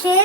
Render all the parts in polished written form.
6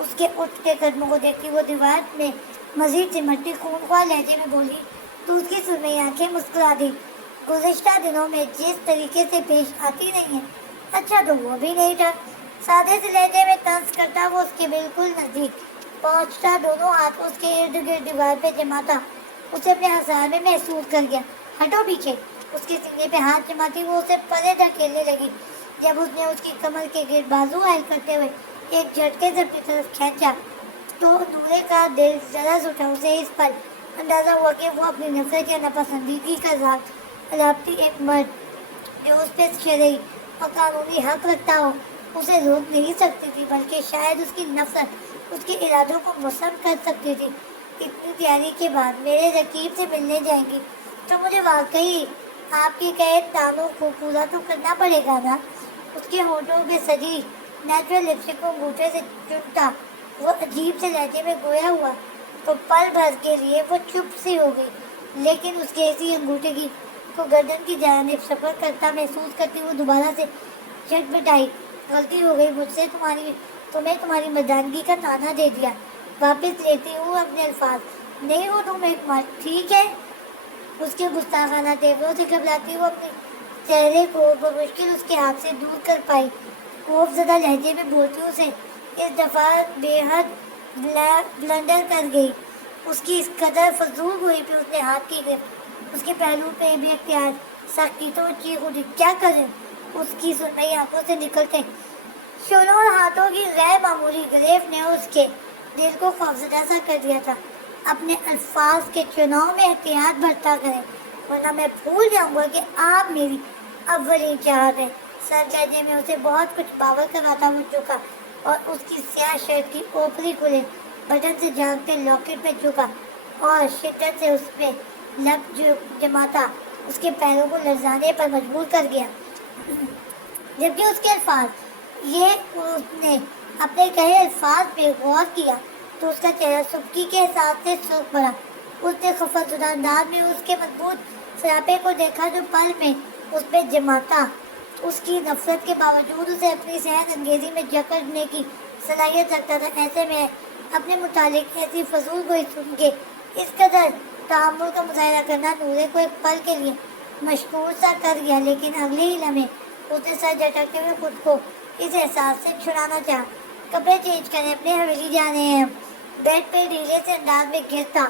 اس کے اٹھتے قدموں کو دیکھتی وہ دیوار میں مزید سمٹتی خونخوار لہجے میں بولی تو اس کی سرمئی آنکھیں مسکرا دی. گزشتہ دنوں میں جس طریقے سے پیش آتی نہیں ہے اچھا تو وہ بھی نہیں تھا. سادے سے لہجے میں طنز کرتا وہ اس کے بالکل نزدیک پہنچتا, دونوں ہاتھ اس کے ارد گرد دیوار پہ جماتا. اسے اپنے ہزار میں محسوس کر گیا. ہٹو پیچھے. اس کے سینے پہ ہاتھ جماتی وہ اسے پرے دھکیلنے لگی. جب اس نے اس کی کمر کے گرد بازو حائل کرتے ہوئے ایک جھٹکے سے اپنی طرف کھینچا تو نورے کا دل ذرا اٹھا. اسے اس پر اندازہ ہوا کہ وہ اپنی نفرت یا ناپسندیدگی کا اظہار علاقتی ایک مرد جو اس پہ شرعی اور قانونی حق رکھتا ہو اسے روک نہیں سکتی تھی, بلکہ شاید اس کی نفرت اس کے ارادوں کو مسلم کر سکتی تھی. اتنی تیاری کے بعد میرے رقیب سے ملنے جائیں گی تو مجھے واقعی آپ کے کہے تانوں کو پورا تو کرنا پڑے گا نا. اس کے ہونٹوں پہ سجی نیچرل لپسٹک کو انگوٹھے سے چمٹا وہ عجیب سے لہجے میں گویا ہوا تو پل بھر کے لیے وہ چپ سی ہو گئی. لیکن اس کے اسی انگوٹھے کی کو گردن کی جانب سفر کرتا محسوس کرتی وہ دوبارہ سے چٹپٹائی. غلطی ہو گئی مجھ سے, تمہیں تمہاری مردانگی کا تانا دے دیا. واپس لیتی ہوں اپنے الفاظ. نہیں ہو تم ایک مرد, ٹھیک ہے. اس کے گستاخانہ تیوروں سے گھبراتی وہ اپنے چہرے کو بمشکل اس کے ہاتھ سے دور کر پائی. خوف زدہ لہجے میں بولتی اسے اس دفعہ بے حد بلنڈر کر گئی. اس کی اس قدر فضول ہوئی پہ اس نے ہاتھ کی گرفت اس کے پہلو پہ بھی اختیار سختی تو چیخ اٹھی. کیا کریں؟ اس کی سرمئی آنکھوں سے نکلتے شولوں اور ہاتھوں کی غیر معمولی گریف نے اس کے دل کو خوفزدہ سا کر دیا تھا. اپنے الفاظ کے چناؤ میں احتیاط برتا کریں ورنہ میں بھول جاؤں گا کہ آپ میری اولین چاہت ہے. سر لہجے میں اسے بہت کچھ باور کرواتا وہ چکا اور اس کی سیاہ شرٹ کی اوپری کھلے بٹن سے جھانکتے لاکٹ پہ چکا اور شدت سے اس پہ لب جماتا اس کے پیروں کو لرزانے پر مجبور کر گیا. جبکہ اس کے الفاظ یہ اس نے اپنے کہے الفاظ پہ غور کیا تو اس کا چہرہ سبکی کے احساس سے سرخ پڑا. اس نے خفت زدہ انداز میں اس کے مضبوط سراپے کو دیکھا جو پل میں اس پہ جماتا. اس کی نفرت کے باوجود اسے اپنی صحت انگیزی میں جکڑنے کی صلاحیت رکھتا تھا. ایسے میں اپنے متعلق ایسی فضول گوئی سن کے اس قدر تعامل کا مظاہرہ کرنا نورے کو ایک پل کے لیے مشکور سا کر گیا. لیکن اگلے ہی لمحے اس نے سر جھٹکتے ہوئے خود کو اس احساس سے چھڑانا چاہا. کپڑے چینج کریں, اپنے حویلی جانے ہیں. بیڈ پہ ڈھیلے سے انداز میں گرتا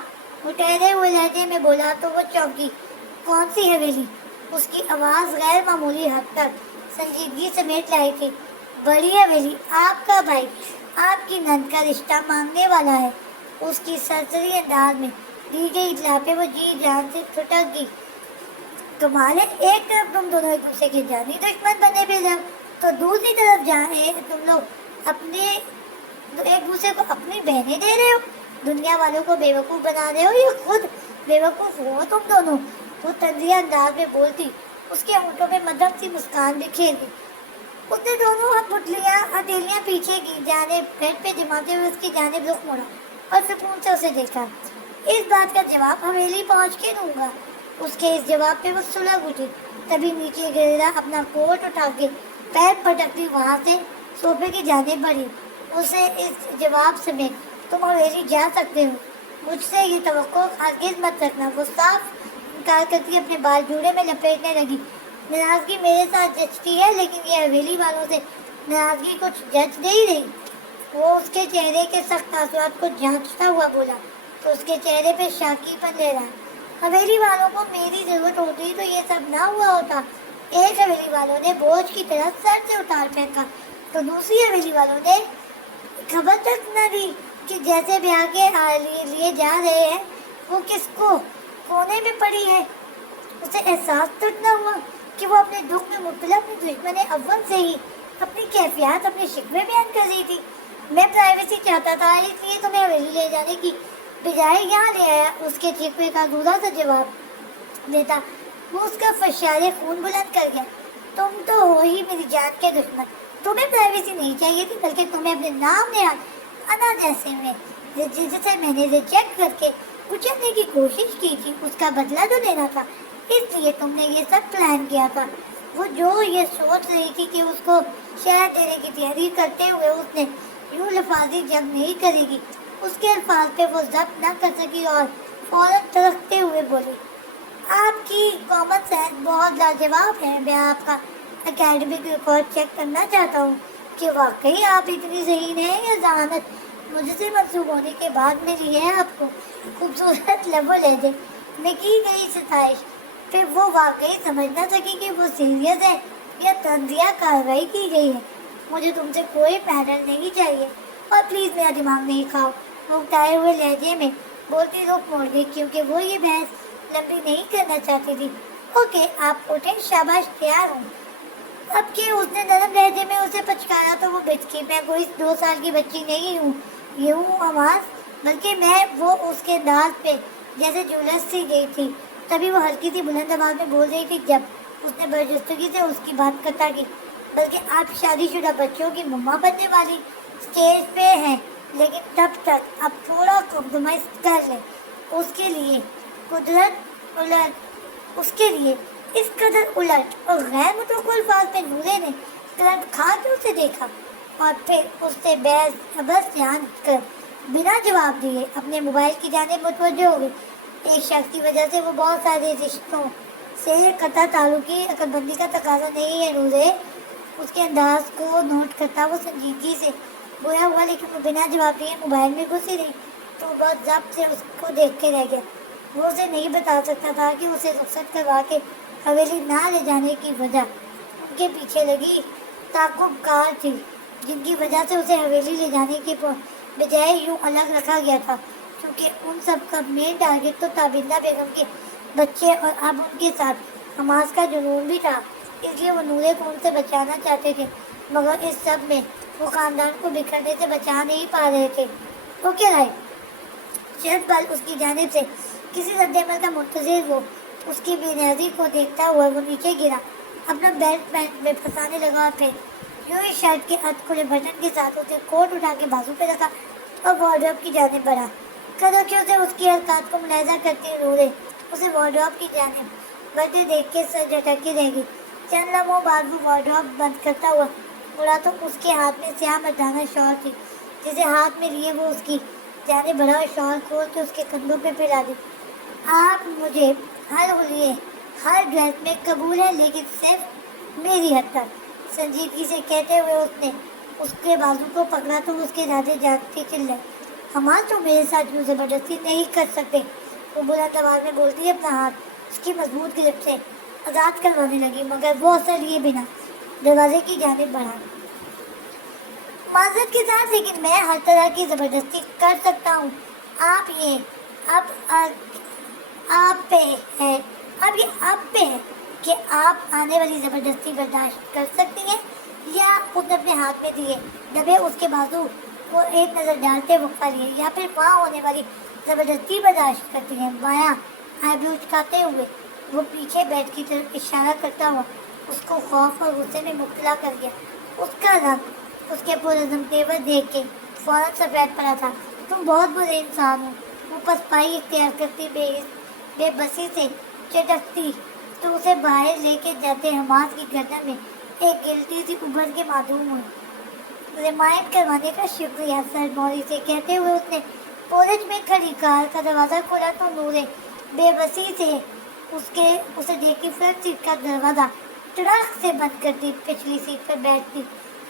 وہ ٹھہرے ہوئے لہجے میں بولا تو وہ چونکی. کون سی حویلی؟ اس کی آواز غیر معمولی حد تک سنجیدگی سمیٹ لائی تھی. بڑی حویلی. آپ کا بھائی آپ کی نند کا رشتہ مانگنے والا ہے. اس کی سرسری انداز میں دی گئی اطلاع پہ وہ جی جان سے چھٹک گئی. تمہارے ایک طرف تم دونوں ایک دوسرے کے جانی دشمن بنے پھر جاؤ تو دوسری طرف جانے تم لوگ اپنے ایک دوسرے کو اپنی بہنیں دے رہے ہو. دنیا والوں کو بیوقوف بنا رہے ہو یا خود بیوقوف ہو تم دونوں. وہ طنزیہ انداز میں بولتی. اس کے ہونٹوں پہ مدھم سی مسکان بکھیر گئی. اس نے دونوں ہتھیلیاں پیچھے کی جانب بیڈ پہ جماتے ہوئے اس کی جانب رخ موڑا اور سکون سے اسے دیکھا. اس بات کا جواب حویلی پہنچ کے دوں گا. اس کے اس جواب پہ وہ سلگ اٹھی. تبھی نیچے گرا اپنا کوٹ اٹھا کے پیر پٹکتی وہاں سے صوفے کی جانب بڑھی. اسے اس جواب سمیت تم حویلی جا سکتے ہو. مجھ سے یہ توقع ہرگز مت رکھنا. وہ صاف انکار کرتی اپنے بال جوڑے میں لپیٹنے لگی. ناراضگی میرے ساتھ جچتی ہے لیکن یہ حویلی والوں سے ناراضگی کچھ جچ نہیں رہی. وہ اس کے چہرے کے سخت تاثرات کو جانچتا ہوا بولا تو اس کے چہرے پہ شاکی پن لے رہا. حویلی والوں کو میری ضرورت ہوتی تو یہ سب نہ ہوا ہوتا. ایک حویلی والوں نے بوجھ کی طرح سر سے اتار پھینکا تو دوسری حویلی والوں نے خبر تک نہ دی کہ جیسے بیاہ کے لیے جا رہے ہیں وہ کس کو کونے میں پڑی ہے. اسے احساس تک نہ ہوا کہ وہ اپنے دکھ میں مبتلا اپنی دشمن اول سے ہی اپنی کیفیات اپنے شکوے بیان کر رہی تھی. میں پرائیویسی چاہتا تھا اس لیے تمہیں حویلی لے جانے کی بجائے یہاں لے آیا. اس کے چیخے کا ادھورا سا جواب دیتا وہ اس کا فشار خون بلند کر گیا. تم تو ہو ہی میری جان کے دشمن. تمہیں پرائیویسی نہیں چاہیے تھی بلکہ تمہیں اپنے نام نہاد انا جیسے میں جسے میں نے ریجیکٹ کر کے کچلنے کی کوشش کی تھی اس کا بدلہ تو لینا تھا. اس لیے تم نے یہ سب پلان کیا تھا. وہ جو یہ سوچ رہی تھی کہ اس کو شہر دینے کی تیاری کرتے ہوئے اس نے یوں لفاظی جنگ نہیں کرے گی۔ اس کے الفاظ پہ وہ ضبط نہ کر سکی اور فوراً ترکتے ہوئے بولی، آپ کی کامن سینس بہت لاجواب ہے۔ میں آپ کا اکیڈمک ریکارڈ چیک کرنا چاہتا ہوں کہ واقعی آپ اتنی ذہین ہیں یا ذہانت مجھ سے منسوب ہونے کے بعد ملی ہے آپ کو۔ خوبصورت لب و لہجے میں کی گئی ستائش پھر وہ واقعی سمجھ نہ سکی کہ وہ سیریس ہے یا تنزیہ کارروائی کی گئی ہے۔ مجھے تم سے کوئی پینل نہیں چاہیے اور پلیز میرا دماغ نہیں کھاؤ۔ وہ اکتائے ہوئے لہجے میں بولتی رخ موڑ گئی کیونکہ وہ یہ بحث لمبی نہیں کرنا چاہتی تھی۔ اوکے آپ اٹھیں، شاباش، تیار ہوں۔ اب کہ اس نے نرم لہجے میں اسے پچکارا تو وہ بچکی، میں کوئی 2 سال کی بچی نہیں ہوں، یہ ہوں آواز، بلکہ میں وہ اس کے انداز پہ جیسے جھلس سی گئی تھی۔ تبھی وہ ہلکی سی بلند آواز میں بول رہی تھی جب اس نے برجستگی سے اس کی بات قطع کی، بلکہ آپ شادی شدہ بچوں کی مما بننے والی اسٹیج پہ ہیں، لیکن تب تک اب تھوڑا کمپرومائز کر لیں۔ اس کے لیے قدرت الٹ، اس کے لیے اس قدر الٹ اور غیر متوقع الفاظ میں نورے نے کرنٹ کھا کے اسے دیکھا اور پھر اس سے بس دھیان کر بنا جواب دیے اپنے موبائل کی جانب متوجہ ہو گئی۔ ایک شخص کی وجہ سے وہ بہت سارے رشتوں سے قطع تعلق کی عقل بندی کا تقاضا نہیں ہے نورے۔ اس کے انداز کو نوٹ کرتا وہ سنجیدگی سے گویا ہوا، لیکن وہ بنا جواب دیے موبائل میں گھسی رہی تو وہ بہت ضبط سے اس کو دیکھ کے رہ گیا۔ وہ اسے نہیں بتا سکتا تھا کہ اسے رخصت کروا کے حویلی نہ لے جانے کی وجہ ان کے پیچھے لگی تعقب کار تھی، جن کی وجہ سے اسے حویلی لے جانے کی بجائے یوں الگ رکھا گیا تھا، کیونکہ ان سب کا مین ٹارگیٹ تو تابندہ بیگم کے بچے اور اب ان کے ساتھ حماس کا جنون بھی تھا۔ اس لیے وہ نورے کو ان سے بچانا چاہتے تھے، مگر اس سب میں وہ خاندان کو بکھرنے سے بچا نہیں پا رہے تھے۔ اوکے رائٹ، چند پل اس کی جانب سے کسی رد عمل کا منتظر وہ اس کی بے نیازی کو دیکھتا ہوا وہ نیچے گرا، اپنا بیلٹ پینٹ میں پھنسانے لگا اور پھر یوں ہی شرٹ کے ارد کھلے بٹن کے ساتھ اسے کوٹ اٹھا کے بازو پہ رکھا اور وارڈروب کی جانب بڑھا۔ کدوکیوں سے اس کی حرکات کو ملاحظہ کرتی نورے اسے وارڈروب کی جانب بڑھتے دیکھ کے سر جھٹکی رہ گئی۔ چند لمحوں بعد وہ وارڈروب بند کرتا ہوا مڑا تو اس کے ہاتھ میں سیاہ مردانہ شال تھی، جسے ہاتھ میں لیے وہ اس کی جانب بڑھا اور شال کھول کے اس کے کندھوں پہ پھیلا دی۔ آپ مجھے ہر حلیے ہر ڈریس میں قبول ہے، لیکن صرف میری حد تک، سنجیدگی سے کہتے ہوئے اس نے اس کے بازو کو پکڑا تو اس کے دادے جاگتے چلے، ہمارا تو میرے ساتھ یوں زبردستی نہیں کر سکتے۔ وہ بلند آواز میں بولتی اپنا ہاتھ اس کی مضبوط گرفت سے آزاد کروانے لگی، مگر وہ اثر لیے بنا دروازے کی جانب بڑھا۔ معذرت کے ساتھ، لیکن میں ہر طرح کی زبردستی کر سکتا ہوں۔ آپ یہ آپ پہ ہے، اب یہ آپ پہ ہے کہ آپ آنے والی زبردستی برداشت کر سکتی ہیں یا اس نے اپنے ہاتھ میں دیے دبے اس کے بازو کو ایک نظر ڈالتے وقفہ لیے، یا پھر وہاں ہونے والی زبردستی برداشت کرتی ہیں۔ بایاں آئی برو چکاتے ہوئے وہ پیچھے بیٹھ کی طرف اشارہ کرتا ہوا اس کو خوف اور غصے میں مبتلا کر گیا۔ اس کا رنگ اس کے پرعزم تیور دیکھ کے فوراً سفید پڑا تھا۔ تم بہت برے انسان ہو۔ وہ پسپائی اختیار کرتی بے بسی سے چٹکتی تو اسے باہر لے کے جاتے حماس کی گردن میں ایک گلٹی سی ابھر کے معدوم ہوئی۔ ریمائنڈ کروانے کا شکریہ سر، موری سے کہتے ہوئے اس نے پورچ میں کھڑی کار کا دروازہ کھولا تو نورے بے بسی سے اسے دیکھ کے فرنٹ سیٹ کا دروازہ ٹڑاک سے بند کرتی پچھلی سیٹ پر بیٹھتی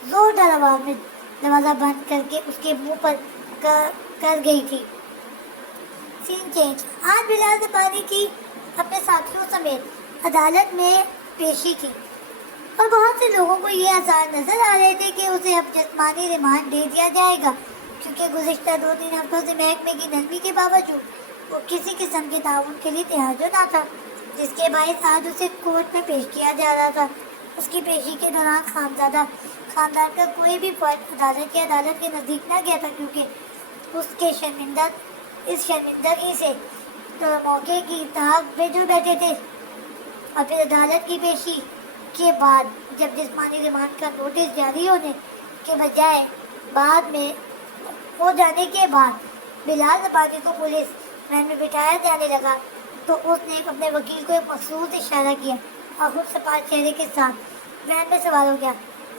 زوردار آواز میں دروازہ بند کر کے اس کے منہ پر کر گئی تھی۔ سین چینج۔ آج بلال زبانی کی اپنے ساتھیوں سمیت عدالت میں پیشی تھی اور بہت سے لوگوں کو یہ آثار نظر آ رہے تھے کہ اسے اب جسمانی ریمانڈ دے دیا جائے گا، کیونکہ گزشتہ 2-3 ہفتوں سے محکمے کی نرمی کے باوجود وہ کسی قسم کے تعاون کے لیے تیار جو نہ تھا، جس کے باعث آج اسے کورٹ میں پیش کیا جا رہا تھا۔ اس کی پیشی کے دوران خاندان کا کوئی بھی فرد عدالت کے نزدیک نہ گیا تھا، کیونکہ اس شرمندگی سے موقع کی تاک میں جو بیٹھے تھے۔ اور پھر عدالت کی پیشی کے بعد جب جسمانی ریمانڈ کا نوٹس جاری ہونے کے بجائے بعد میں ہو جانے کے بعد بلال زبانی کو پولیس وین میں بٹھایا جانے لگا تو اس نے اپنے وکیل کو ایک مخصوص اشارہ کیا اور خود سپاہ چہرے کے ساتھ وین میں سوار ہو گیا۔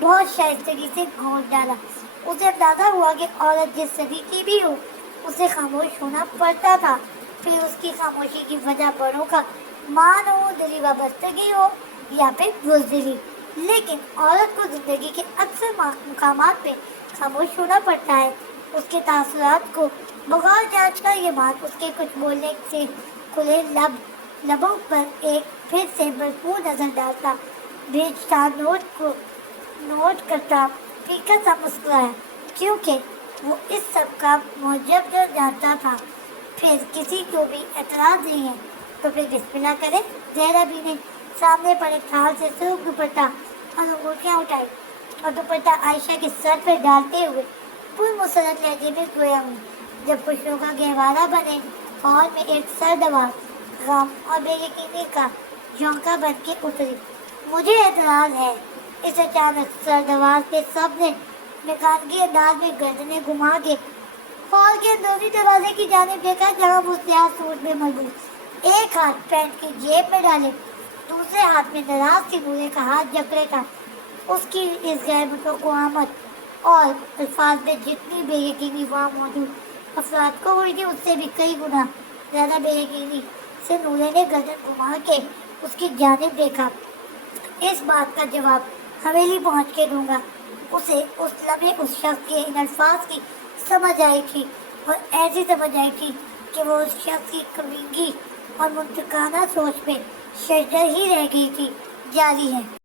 بہت شائستگی سے گھونٹ ڈالا. اسے اندازہ ہوا کہ عورت جس صدی کی بھی ہو اسے خاموش ہونا پڑتا تھا. پھر اس کی خاموشی کی وجہ بڑوں کا مان ہو, دلی وابستگی ہو یا پھر بزدلی, لیکن عورت کو زندگی کے اکثر مقامات پہ خاموش ہونا پڑتا ہے. اس کے تاثرات کو بغیر جانچ کر یہ بات اس کے کچھ بولنے سے کھلے لبوں پر ایک پھر سے بھرپور نظر ڈالتا, بھیجتا نوٹ کرتا, پھیکا سا مسکرایا, کیونکہ وہ اس سب کا موجب جو جانتا تھا. پھر کسی کو بھی اعتراض نہیں ہے تو پھر بسم اللہ کرے. زہرا بھی نے سامنے پڑے تھال سے سرخ دوپٹہ اور انگوٹھیاں اٹھائی اور دوپٹہ عائشہ کے سر پہ ڈالتے ہوئے پر مسرت لہجے میں گویا ہوں. جب خوشیوں کا گہوارہ بنے ہال میں ایک سردوار غم اور بے یقینی کا جھونکا بن کے اتری. مجھے اعتراض ہے. اس اچانک سردوار کے سب نے میکانگی انداز میں گردنیں گھما کے ہال کے اندرونی دروازے کی جانب دیکھا جہاں وہ سیاہ سوٹ میں ملبوس ایک ہاتھ پینٹ کی جیب میں ڈالے دوسرے ہاتھ میں دراز سنورے کا ہاتھ جکڑے تھا. اس کی اس غیر متوقع آمد اور الفاظ میں جتنی بے یقینی وہاں موجود افراد کو ہوئی تھی اس سے بھی کئی گنا زیادہ بے یقینی سے نورے نے گردن گھما کے اس کی جانب دیکھا. اس بات کا جواب حویلی پہنچ کے دوں گا. اسے اس لمحے اس شخص کے ان الفاظ کی سمجھ آئی تھی اور ایسی سمجھ آئی تھی کہ وہ اس شخص کی کمینگی اور منطقانہ سوچ میں شرجر ہی رہ گئی تھی. جاری ہے.